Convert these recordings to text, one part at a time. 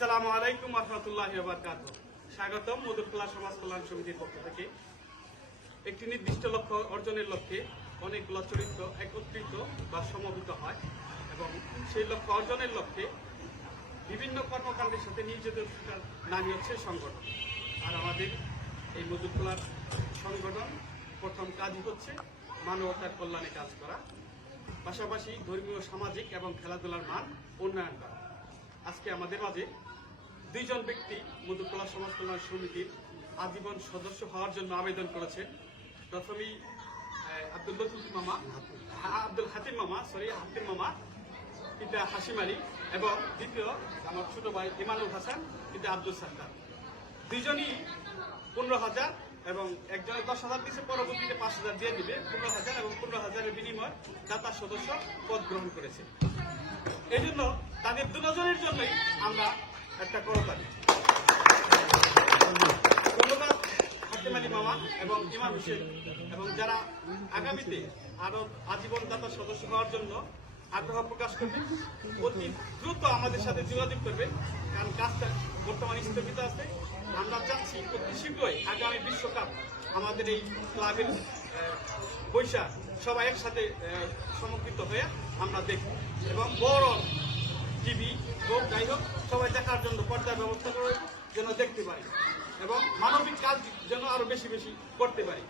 আসসালামু আলাইকুম রহমতুল্লাহি ওয়া বারাকাতুহু। স্বাগতম মধুরখোলা সমাজ কল্যাণ সমিতির পক্ষ থেকে। একটি নির্দিষ্ট লক্ষ্য অর্জনের লক্ষ্যে অনেকগুলো চরিত্র একত্রিত বা সমবেত হয় এবং সেই লক্ষ্য অর্জনের লক্ষ্যে বিভিন্ন কর্মকাণ্ডের সাথে নিয়োজিত নামই হচ্ছে সংগঠন। আর আমাদের এই মধুরখোলার সংগঠন প্রথম কাজই হচ্ছে মানবতার কল্যাণে কাজ করা, পাশাপাশি ধর্মীয়, সামাজিক এবং খেলাধুলার মান উন্নয়ন করা। আজকে আমাদের মাঝে দুইজন ব্যক্তি মধুরখোলা সমাজ কল্যাণ সমিতির আজীবন সদস্য হওয়ার জন্য আবেদন করেছেন। প্রথমেই আব্দুল হাতিম মামা পিতা হাসিম আলী এবং দ্বিতীয় আমার ছোট ভাই ইমানুল হাসান পিতা আব্দুল সাত্তার। দুইজনই 15,000 এবং একজনের 10,000 দিচ্ছে, পরবর্তীতে 5,000 দিয়ে দিবে। 15,000 এবং 15,000-এর বিনিময়ে দাতা সদস্য পদ গ্রহণ করেছে। এই জন্য তাদের দুজনের জন্যই আমরা একটা করতালি। ধন্যবাদ হাকিম আলী মামা এবং ইমাম হোসেন, এবং যারা আগামীতে আরো আজীবন দাতা সদস্য হওয়ার জন্য আগ্রহ প্রকাশ করবেন, অতি দ্রুত আমাদের সাথে যোগাযোগ করবেন, কারণ কাজটা বর্তমানে স্থগিত আছে। আমরা চাচ্ছি অতি শীঘ্রই আগামী বিশ্বকাপ আমাদের এই ক্লাবের বৈশাখ সবাই একসাথে সমন্বিত হয়ে আমরা দেখব এবং বড় টিভি হোক যাই হোক সবাই দেখার জন্য পর্দার ব্যবস্থা করে যেন দেখতে পারি এবং মানবিক কাজ যেন আরো বেশি বেশি করতে পারি।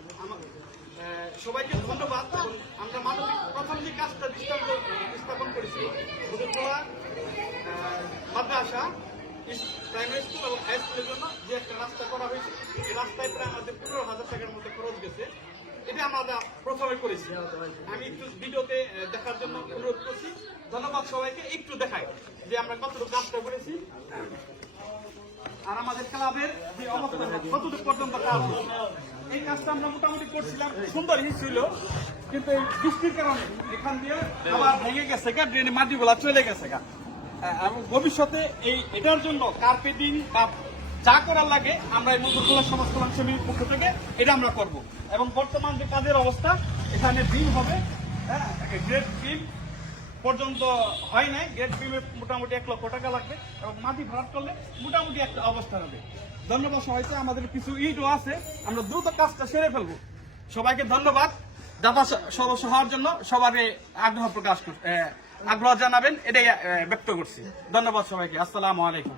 সবাইকে ধন্যবাদ। এবং আমরা মানবিক প্রথম যে কাজটা স্থাপন করেছি মধুরখোলা মাদ্রাসা প্রাইমারি স্কুল এবং হাই স্কুলের জন্য যে একটা রাস্তা করা হয়েছে, এই রাস্তায় প্রায় আমাদের 15,000 টাকার মতো খরচ গেছে। এটা আমরা প্রথমে করেছি। আমি একটু ভিডিওতে দেখার জন্য অনুরোধ করছি। ধন্যবাদ সবাইকে। একটু দেখাই যে আমরা কতটুকু কাজটা করেছি আর আমাদের ক্লাবের যে অবস্থা কতটুকু পর্যন্ত কাজ। এই কাজটা আমরা মোটামুটি করছিলাম, সুন্দর ছিল, কিন্তু এই বৃষ্টির কারণে এখান দিয়ে আবার ভেঙে গেছে, ড্রেনে মাটিগুলা চলে গেছে। এবং ভবিষ্যতে এটার জন্য কার্পেটিং বা যা করার লাগে আমরা এই মধুরখোলা সমাজ কল্যাণ সমিতির পক্ষ থেকে এটা আমরা করব। এবং বর্তমান যে কাজের অবস্থা, এখানে বিম হবে, গ্রেড বিম পর্যন্ত হয় নাই। গ্রেড বিমে মোটামুটি 1 লক্ষ টাকা লাগবে এবং মাটি ভরাট করলে মোটামুটি একটা অবস্থা হবে। ধন্যবাদ সবাইকে। আমাদের কিছু ইটও আছে, আমরা দ্রুত কাজটা সেরে ফেলবো। সবাইকে ধন্যবাদ। দাতা সদস্য হওয়ার জন্য সবারই আগ্রহ জানাবেন, এটাই ব্যক্ত করছি। ধন্যবাদ সবাইকে। আসসালামু আলাইকুম।